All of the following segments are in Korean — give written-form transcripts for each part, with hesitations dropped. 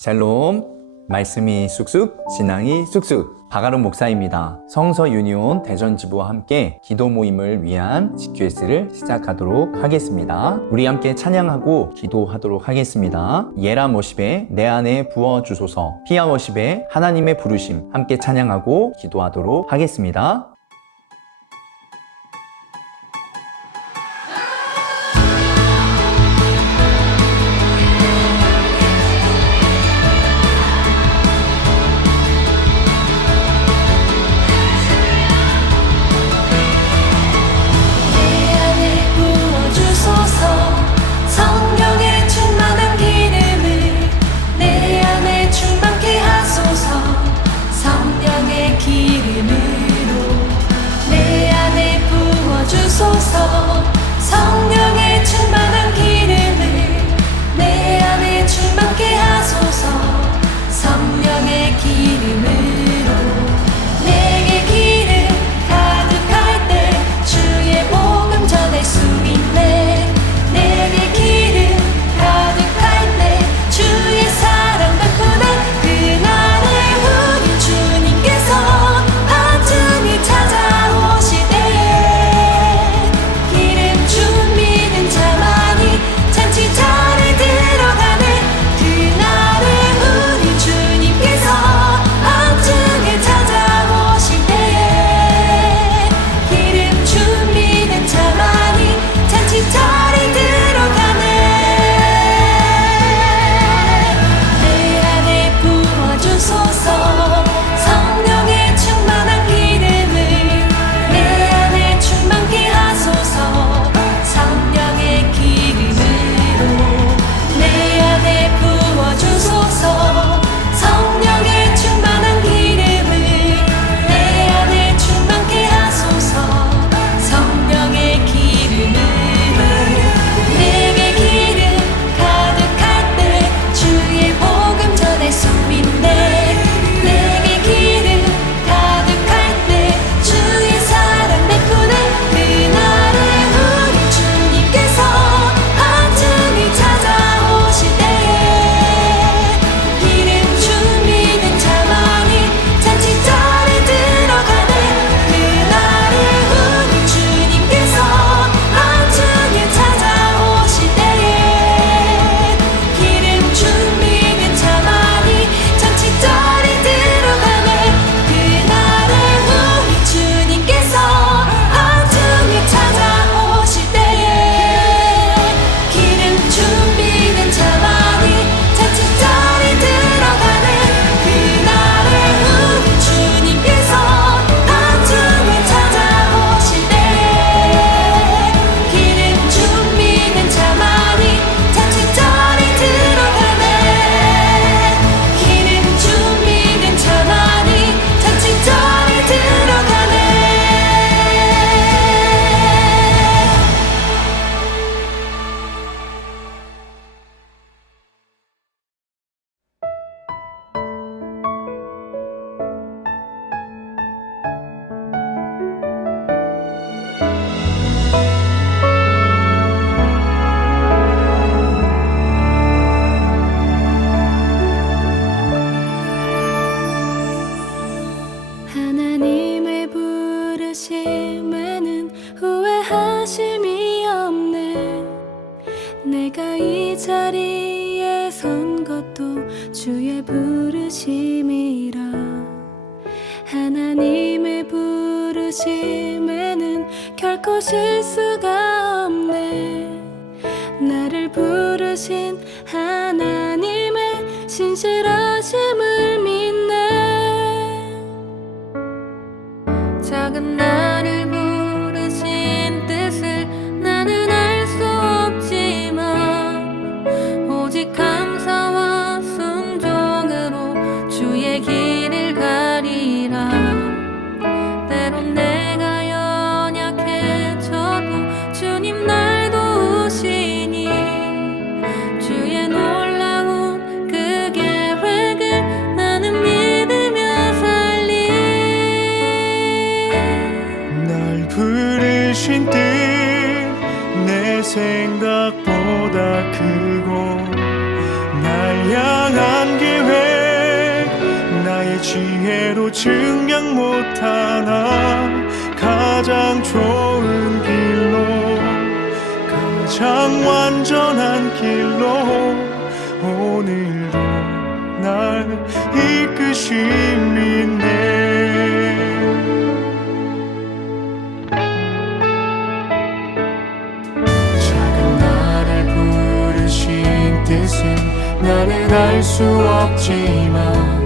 샬롬, 말씀이 쑥쑥, 신앙이 쑥쑥. 박아름 목사입니다. 성서 유니온 대전지부와 함께 기도 모임을 위한 GQS를 시작하도록 하겠습니다. 우리 함께 찬양하고 기도하도록 하겠습니다. 예라 워십의 내 안에 부어주소서, 피아 워십의 하나님의 부르심, 함께 찬양하고 기도하도록 하겠습니다. 성령의 충만한 기름을 내 안에 충만케 하소서. 성령의 기름으로 내게 기름 가득할 때 주의 복음 전할 수 있네. 내게 기름 가득할 때 주의 사랑 베푸네. 그날에 우리 주님께서 반증히 찾아오실 때에 준비된 자만이 잔치자리에 들어가네. 그날에 우리 주님께서 반증에 찾아오실 때에 기름 준비된 자만이 잔치자리에 들어가네. 내 안에 부어주소서. 성령의 충만한 기름을 내 안에 충만케 하소서. 성령의 기름으로 내 안에 부어주소서. 성령의 충만한 기름을 내 안에 충만케 하소서. 성령의 기름으로 내게 기름 가득할 때 주의 복음 전할 수 있네. 내게 기름 가득할 때 주의 사랑 베푸네. 그날에 우리 주님께서 반증히 찾아오실 때에 기름 준비된 자만이 잔치자리에 들어가네. 그날에 우리 주님께서 반증히 찾아오실 때에 기름 준비된 자만이 잔치자리에 들어가네. 그날에 우리 주님께서 반증히 찾아오실 때에 기름 준비된 자만이 잔치자리에 들어가네. 그날에 우리 주님께서 반증히 찾아오실 때에 기름 준비된 자만이 잔치자리에 들어가네. 기름 준비된 자만이 잔치자리에 들어가네. 하나님의 부르심에는 후회하심이 없네. 내가 이 자리에 선 것도 주의 부르심이라. 하나님의 부르심에는 결코 실수가 없네. 나를 부르신 하나님의 신실하심을 믿네. 작은 나를 부르신 뜻을 나는 알 수 없지만 오직 감사와 순종으로 주의 길을 가리라. 때론 내가 연약해져도 주님 날 도우시니 주의 놀라운 그 계획 나의 지혜로 증명 못하나 가장 좋은 길로 가장 완전한 길로 오늘도 날 이끄심이네. 작은 나를 부르신 뜻은 나는 알 수 없지만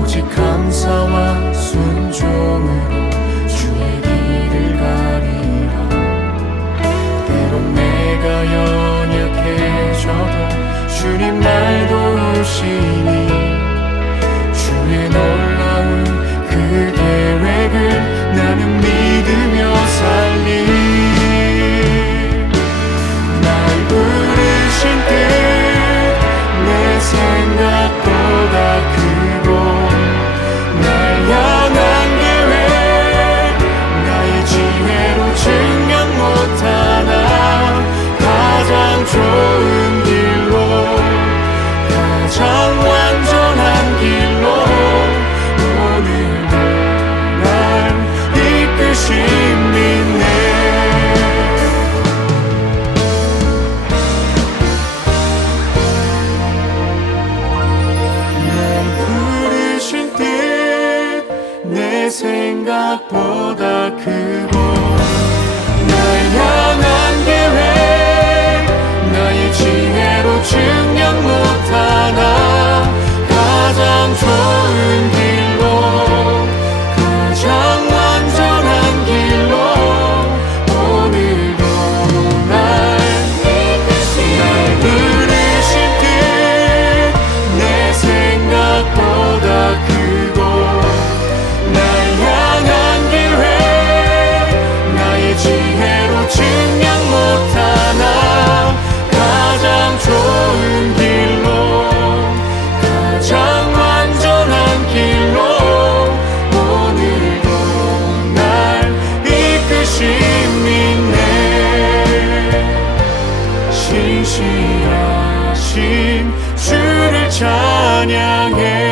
오직 감사와 순종으로 주의 길을 가리라. 때론 내가 연약해져도 주님 날 도우시니 주의 놀라운 그 계획을 나는 믿으며 살리. 날 부르신 뜻 내 생각보다 크고 날 향한 계획 나의 지혜로 증명 못하나 가장 좋은 길로 가장 완전한 길로 오늘도 날 이끄심이네. 내 생각보다 크고 날 향한 계획 나의 지혜로 증명 못하나 가장 좋은 길로 가장 완전한 길로 오늘도 날 부르신 뜻 내 생각보다 크고 날 향한 계획 나의 지혜로 증명 못하나 가장 좋은 길로 가장 완전한 길로 오늘도 날 이끄심이네. 신실하신 주를 찬양해.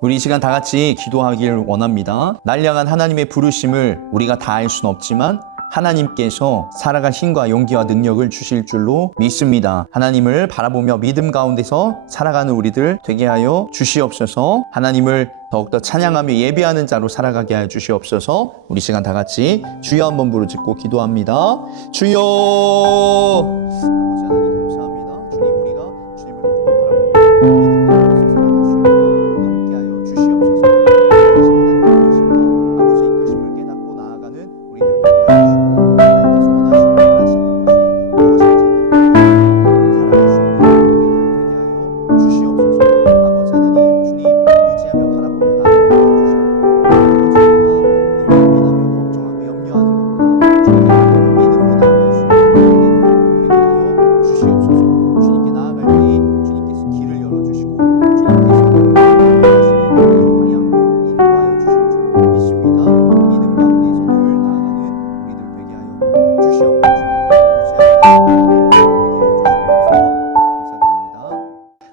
우리 이 시간 다 같이 기도하길 원합니다. 날 향한 하나님의 부르심을 우리가 다 알 수는 없지만 하나님께서 살아갈 힘과 용기와 능력을 주실 줄로 믿습니다. 하나님을 바라보며 믿음 가운데서 살아가는 우리들 되게 하여 주시옵소서. 하나님을 더욱더 찬양하며 예배하는 자로 살아가게 하여 주시옵소서. 우리 시간 다 같이 주여 한번 부르짖고 기도합니다. 주여. 아버지 하나님 감사합니다. 주님 우리가 주님을 더욱더 바라보며 믿음 가운데서 살아갈 수 있도록 함께하여 주시옵소서. 아버지 이끄심을 깨닫고 나아가는 우리들 되게 하여 주시고 하나님께서 원하시고 바라시는 것이 무엇인지 살아갈 수 있는 우리들 되게 하여 주시옵소서. 아버지 하나님 주님 의지하며 바라보며 나아가게 해주시옵고 아버지 우리가 늘 고민하며 걱정하며 염려하는 것보다 주님께 믿음으로 나아갈 수 있는 우리들 되게 하여 주시옵소서. 주님께 나아갈 때 주님께서 길을 열어주시고 주님께서 원하시는 그 방향으로 인도하여 주실 줄 믿습니다. 믿음 가운데서 늘 나아가는 우리들 되게 하여 주시옵고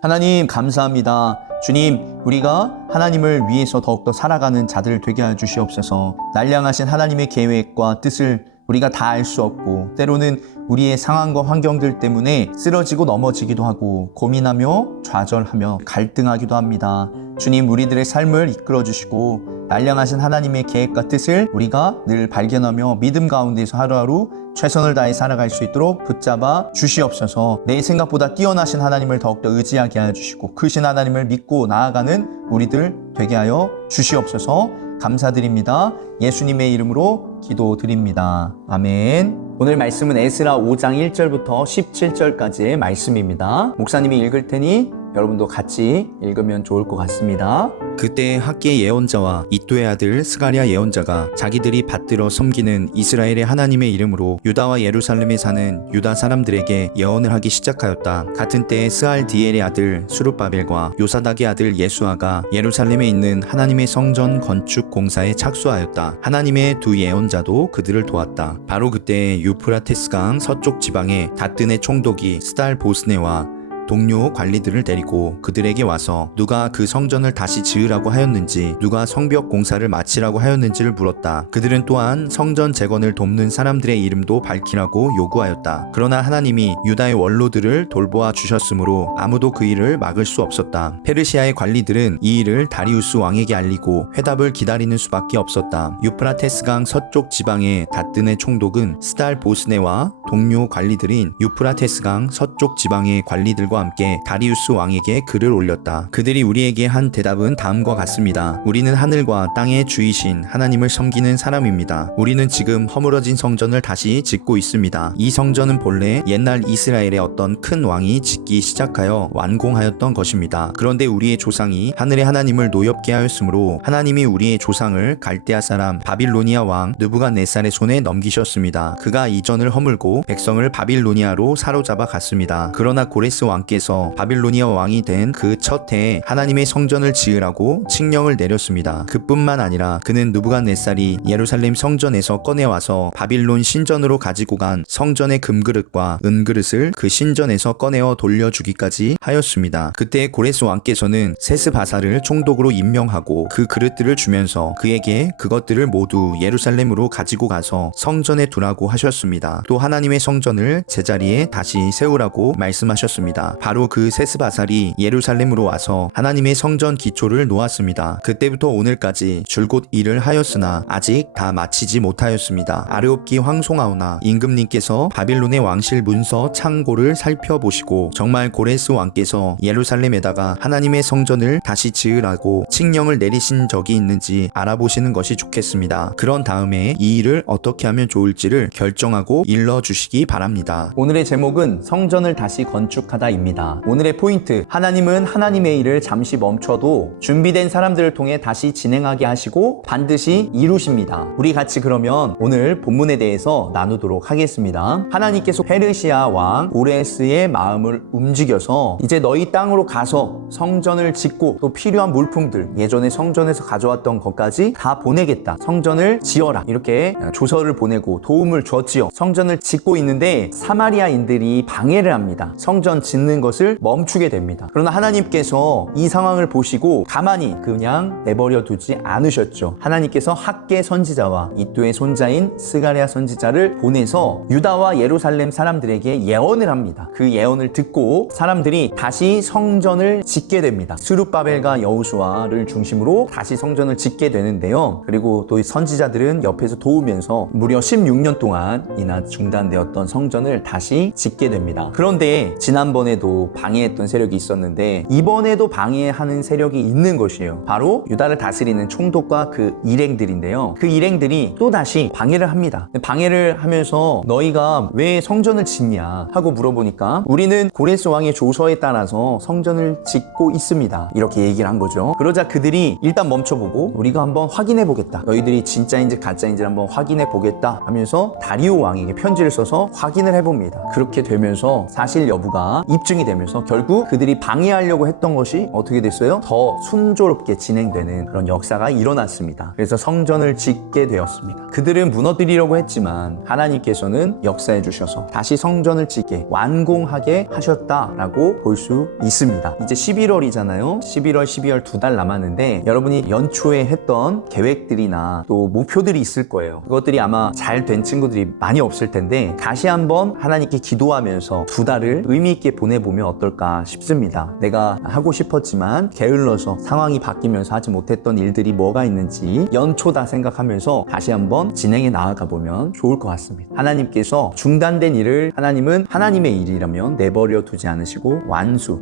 하나님 감사합니다. 주님 우리가 하나님을 위해서 더욱더 살아가는 자들 되게 하여 주시옵소서. 날 향하신 하나님의 계획과 뜻을 우리가 다 알 수 없고 때로는 우리의 상황과 환경들 때문에 쓰러지고 넘어지기도 하고 고민하며 좌절하며 갈등하기도 합니다. 주님 우리들의 삶을 이끌어 주시고 날 향하신 하나님의 계획과 뜻을 우리가 늘 발견하며 믿음 가운데서 하루하루 최선을 다해 살아갈 수 있도록 붙잡아 주시옵소서. 내 생각보다 뛰어나신 하나님을 더욱더 의지하게 하여 주시고 크신 하나님을 믿고 나아가는 우리들 되게 하여 주시옵소서. 감사드립니다. 예수님의 이름으로 기도드립니다. 아멘. 오늘 말씀은 에스라 5장 1절부터 17절까지의 말씀입니다. 목사님이 읽을 테니 여러분도 같이 읽으면 좋을 것 같습니다. 그때 학계 예언자와 이도의 아들 스가랴 예언자가 자기들이 받들어 섬기는 이스라엘의 하나님의 이름으로 유다와 예루살렘에 사는 유다 사람들에게 예언을 하기 시작하였다. 같은 때에 스알디엘의 아들 수룹바벨과 요사닥의 아들 예수아가 예루살렘에 있는 하나님의 성전 건축 공사에 착수하였다. 하나님의 두 예언자도 그들을 도왔다. 바로 그때 유프라테스강 서쪽 지방에 닷든의 총독이 스달보스네와 동료 관리들을 데리고 그들에게 와서 누가 그 성전을 다시 지으라고 하였는지, 누가 성벽 공사를 마치라고 하였는지를 물었다. 그들은 또한 성전 재건을 돕는 사람들의 이름도 밝히라고 요구하였다. 그러나 하나님이 유다의 원로들을 돌보아 주셨으므로 아무도 그 일을 막을 수 없었다. 페르시아의 관리들은 이 일을 다리우스 왕에게 알리고 회답을 기다리는 수밖에 없었다. 유프라테스강 서쪽 지방의 닷든의 총독은 스달보스네와 동료 관리들인 유프라테스강 서쪽 지방의 관리들과 함께 다리우스 왕에게 글을 올렸다. 그들이 우리에게 한 대답은 다음과 같습니다. 우리는 하늘과 땅의 주이신 하나님을 섬기는 사람입니다. 우리는 지금 허물어진 성전을 다시 짓고 있습니다. 이 성전은 본래 옛날 이스라엘의 어떤 큰 왕이 짓기 시작하여 완공하였던 것입니다. 그런데 우리의 조상이 하늘의 하나님을 노엽게 하였으므로 하나님이 우리의 조상을 갈대아 사람 바빌로니아 왕 느부갓네살의 손에 넘기셨습니다. 그가 이전을 허물고 백성을 바빌로니아로 사로잡아 갔습니다. 그러나 고레스 왕께서 바빌로니아 왕이 된 그 첫 해에 하나님의 성전을 지으라고 칙령을 내렸습니다. 그뿐만 아니라 그는 느부갓네살이 예루살렘 성전에서 꺼내와서 바빌론 신전으로 가지고 간 성전의 금그릇과 은그릇을 그 신전에서 꺼내어 돌려주기까지 하였습니다. 그때 고레스 왕께서는 세스바사를 총독으로 임명하고 그 그릇들을 주면서 그에게 그것들을 모두 예루살렘으로 가지고 가서 성전에 두라고 하셨습니다. 또 하나님의 성전을 제자리에 다시 세우라고 말씀하셨습니다. 바로 그 세스바살이 예루살렘으로 와서 하나님의 성전 기초를 놓았습니다. 그때부터 오늘까지 줄곧 일을 하였으나 아직 다 마치지 못하였습니다. 아르옵기 황송하오나 임금님께서 바빌론의 왕실 문서 창고를 살펴보시고 정말 고레스 왕께서 예루살렘에다가 하나님의 성전을 다시 지으라고 칙령을 내리신 적이 있는지 알아보시는 것이 좋겠습니다. 그런 다음에 이 일을 어떻게 하면 좋을지를 결정하고 일러주시기 바랍니다. 오늘의 제목은 성전을 다시 건축하다입니다. 오늘의 포인트, 하나님은 하나님의 일을 잠시 멈춰도 준비된 사람들을 통해 다시 진행하게 하시고 반드시 이루십니다. 우리 같이 그러면 오늘 본문에 대해서 나누도록 하겠습니다. 하나님께서 페르시아 왕 고레스의 마음을 움직여서 이제 너희 땅으로 가서 성전을 짓고 또 필요한 물품들, 예전에 성전에서 가져왔던 것까지 다 보내겠다. 성전을 지어라. 이렇게 조서를 보내고 도움을 줬지요. 성전을 짓고 있는데 사마리아인들이 방해를 합니다. 성전 짓는 것을 멈추게 됩니다. 그러나 하나님께서 이 상황을 보시고 가만히 그냥 내버려 두지 않으셨죠. 하나님께서 학계 선지자와 이도의 손자인 스가랴 선지자를 보내서 유다와 예루살렘 사람들에게 예언을 합니다. 그 예언을 듣고 사람들이 다시 성전을 짓게 됩니다. 스룹바벨과 여호수아를 중심으로 다시 성전을 짓게 되는데요. 그리고 또 선지자들은 옆에서 도우면서 무려 16년 동안이나 중단되었던 성전을 다시 짓게 됩니다. 그런데 지난번에도 방해했던 세력이 있었는데 이번에도 방해하는 세력이 있는 것이에요. 바로 유다를 다스리는 총독과 그 일행들인데요. 그 일행들이 또다시 방해를 합니다. 방해를 하면서 너희가 왜 성전을 짓냐 하고 물어보니까 우리는 고레스 왕의 조서에 따라서 성전을 짓고 있습니다. 이렇게 얘기를 한 거죠. 그러자 그들이 일단 멈춰보고 우리가 한번 확인해 보겠다. 너희들이 진짜인지 가짜인지 한번 확인해 보겠다 하면서 다리오 왕에게 편지를 써서 확인을 해봅니다. 그렇게 되면서 사실 여부가 입증이 되면서 결국 그들이 방해하려고 했던 것이 어떻게 됐어요? 더 순조롭게 진행되는 그런 역사가 일어났습니다. 그래서 성전을 짓게 되었습니다. 그들은 무너뜨리려고 했지만 하나님께서는 역사해 주셔서 다시 성전을 짓게 완공하게 하셨다라고 볼 수 있습니다. 이제 11월이잖아요. 11월, 12월 2달 남았는데 여러분이 연초에 했던 계획들이나 또 목표들이 있을 거예요. 그것들이 아마 잘 된 친구들이 많이 없을 텐데 다시 한번 하나님께 기도하면서 2달을 의미 있게 보내보면 어떨까 싶습니다. 내가 하고 싶었지만 게을러서 상황이 바뀌면서 하지 못했던 일들이 뭐가 있는지 연초다 생각하면서 다시 한번 진행해 나아가 보면 좋을 것 같습니다. 하나님께서 중단된 일을 하나님은 하나님의 일이라면 내버려 두지 않으시고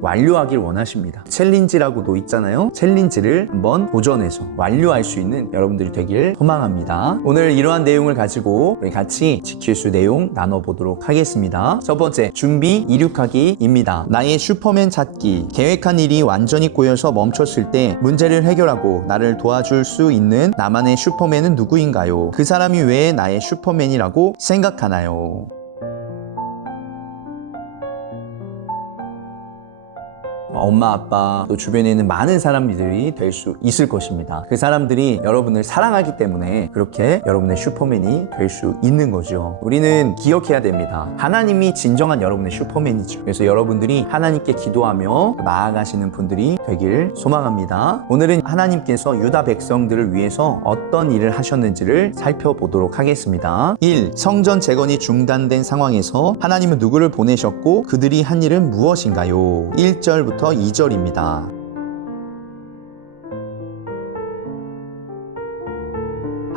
완료하길 원하십니다. 챌린지라고도 있잖아요. 챌린지를 한번 도전해서 완료할 수 있는 여러분들이 되길 소망합니다. 오늘 이러한 내용을 가지고 우리 같이 지킬 수 내용 나눠보도록 하겠습니다. 첫 번째, 준비 이륙하기입니다. 나의 슈퍼맨 찾기. 계획한 일이 완전히 꼬여서 멈췄을 때 문제를 해결하고 나를 도와줄 수 있는 나만의 슈퍼맨은 누구인가요? 그 사람이 왜 나의 슈퍼맨이라고 생각하나요? 엄마, 아빠, 또 주변에 있는 많은 사람들이 될 수 있을 것입니다. 그 사람들이 여러분을 사랑하기 때문에 그렇게 여러분의 슈퍼맨이 될 수 있는 거죠. 우리는 기억해야 됩니다. 하나님이 진정한 여러분의 슈퍼맨이죠. 그래서 여러분들이 하나님께 기도하며 나아가시는 분들이 되길 소망합니다. 오늘은 하나님께서 유다 백성들을 위해서 어떤 일을 하셨는지를 살펴보도록 하겠습니다. 1. 성전 재건이 중단된 상황에서 하나님은 누구를 보내셨고 그들이 한 일은 무엇인가요? 1절부터 2절입니다.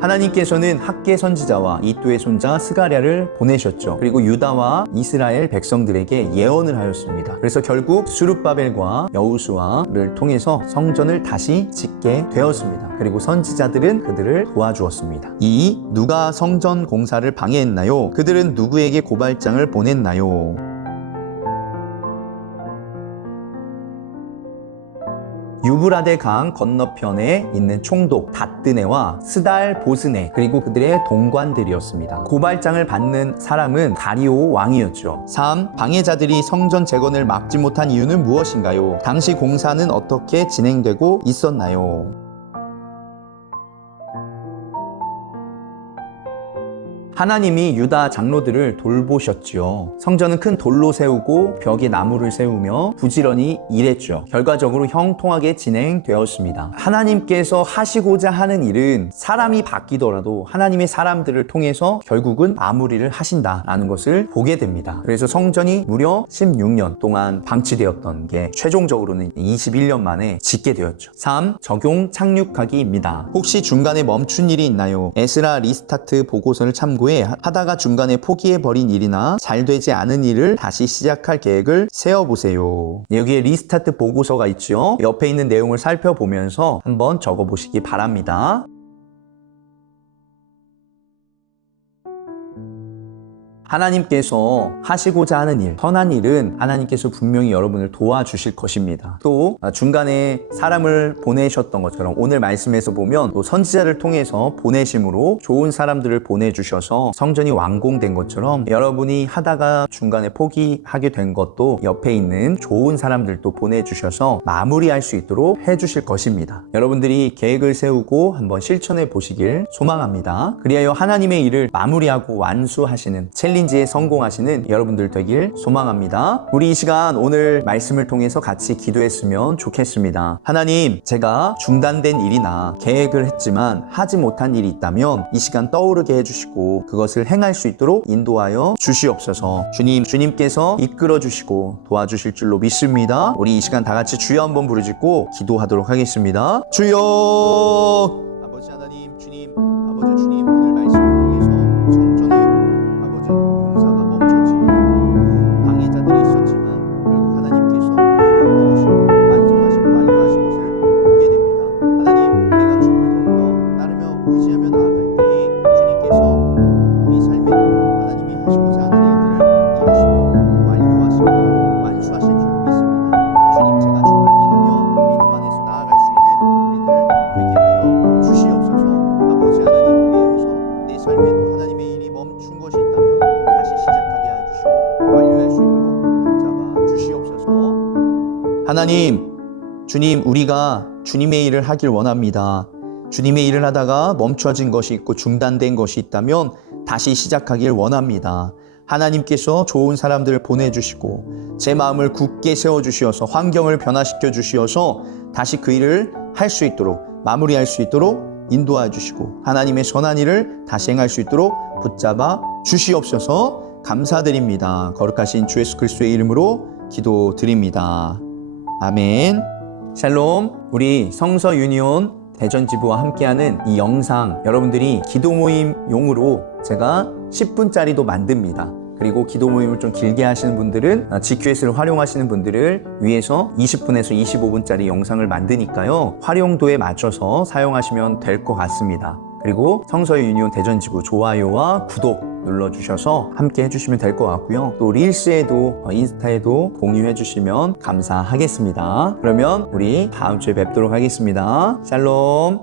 하나님께서는 학개 선지자와 이또의 손자 스가랴를 보내셨죠. 그리고 유다와 이스라엘 백성들에게 예언을 하였습니다. 그래서 결국 스룹바벨과 여호수아를 통해서 성전을 다시 짓게 되었습니다. 그리고 선지자들은 그들을 도와주었습니다. 2. 누가 성전 공사를 방해했나요? 그들은 누구에게 고발장을 보냈나요? 유브라데 강 건너편에 있는 총독 다뜨네와 스달 보스네 그리고 그들의 동관들이었습니다. 고발장을 받는 사람은 다리오 왕이었죠. 3. 방해자들이 성전 재건을 막지 못한 이유는 무엇인가요? 당시 공사는 어떻게 진행되고 있었나요? 하나님이 유다 장로들을 돌보셨지요. 성전은 큰 돌로 세우고 벽에 나무를 세우며 부지런히 일했죠. 결과적으로 형통하게 진행되었습니다. 하나님께서 하시고자 하는 일은 사람이 바뀌더라도 하나님의 사람들을 통해서 결국은 마무리를 하신다라는 것을 보게 됩니다. 그래서 성전이 무려 16년 동안 방치되었던 게 최종적으로는 21년 만에 짓게 되었죠. 3. 적용 착륙하기입니다. 혹시 중간에 멈춘 일이 있나요? 에스라 리스타트 보고서를 참고해 하다가 중간에 포기해버린 일이나 잘 되지 않은 일을 다시 시작할 계획을 세워보세요. 여기에 리스타트 보고서가 있죠. 옆에 있는 내용을 살펴보면서 한번 적어보시기 바랍니다. 하나님께서 하시고자 하는 일, 선한 일은 하나님께서 분명히 여러분을 도와주실 것입니다. 또 중간에 사람을 보내셨던 것처럼 오늘 말씀에서 보면 또 선지자를 통해서 보내심으로 좋은 사람들을 보내주셔서 성전이 완공된 것처럼 여러분이 하다가 중간에 포기하게 된 것도 옆에 있는 좋은 사람들도 보내주셔서 마무리할 수 있도록 해주실 것입니다. 여러분들이 계획을 세우고 한번 실천해 보시길 소망합니다. 그리하여 하나님의 일을 마무리하고 완수하시는 챌린지에 성공하시는 여러분들 되길 소망합니다. 우리 이 시간 오늘 말씀을 통해서 같이 기도했으면 좋겠습니다. 하나님, 제가 중단된 일이나 계획을 했지만 하지 못한 일이 있다면 이 시간 떠오르게 해주시고 그것을 행할 수 있도록 인도하여 주시옵소서. 주님께서 이끌어 주시고 도와주실 줄로 믿습니다. 우리 이 시간 다 같이 주여 한번 부르짖고 기도하도록 하겠습니다. 주여! 아버지 하나님, 주님, 아버지 주님, 오늘 말씀을 통해서 성전의 공사가 멈췄지만 방해자들이 있었지만 결국 하나님께서 일을 이루시고 완성하시고 완료하신 것을 보게 됩니다. 하나님, 우리가 주님을 더욱더 따르며 의지하며 나아갈 때에 주님께서 우리 삶에도 하나님이 하시고자 하는 일들을 이루시며 완료하시고 완수하실 줄 믿습니다. 주님, 제가 주님을 믿으며 믿음 안에서 나아갈 수 있는 우리들 되게 하여 주시옵소서. 아버지 하나님, 그리하여서 내 삶에도 하나님의 일이 멈춘 것이 있다면 다시 시작하게 해주시고 완료할 수 있도록 붙잡아 주시옵소서. 하나님, 주님, 우리가 주님의 일을 하길 원합니다. 주님의 일을 하다가 멈춰진 것이 있고 중단된 것이 있다면 다시 시작하길 원합니다. 하나님께서 좋은 사람들을 보내주시고 제 마음을 굳게 세워주시어서 환경을 변화시켜 주시어서 다시 그 일을 할 수 있도록 마무리할 수 있도록 인도해 주시고 하나님의 선한 일을 다시 행할 수 있도록 붙잡아 주시옵소서. 감사드립니다. 거룩하신 주 예수 그리스도의 이름으로 기도드립니다. 아멘. 샬롬. 우리 성서 유니온 대전지부와 함께하는 이 영상 여러분들이 기도 모임 용으로 제가 10분짜리도 만듭니다. 그리고 기도 모임을 좀 길게 하시는 분들은 GQS를 활용하시는 분들을 위해서 20분에서 25분짜리 영상을 만드니까요. 활용도에 맞춰서 사용하시면 될 것 같습니다. 그리고 성서유니온 대전지부 좋아요와 구독 눌러주셔서 함께 해주시면 될 것 같고요. 또 릴스에도 인스타에도 공유해주시면 감사하겠습니다. 그러면 우리 다음 주에 뵙도록 하겠습니다. 샬롬.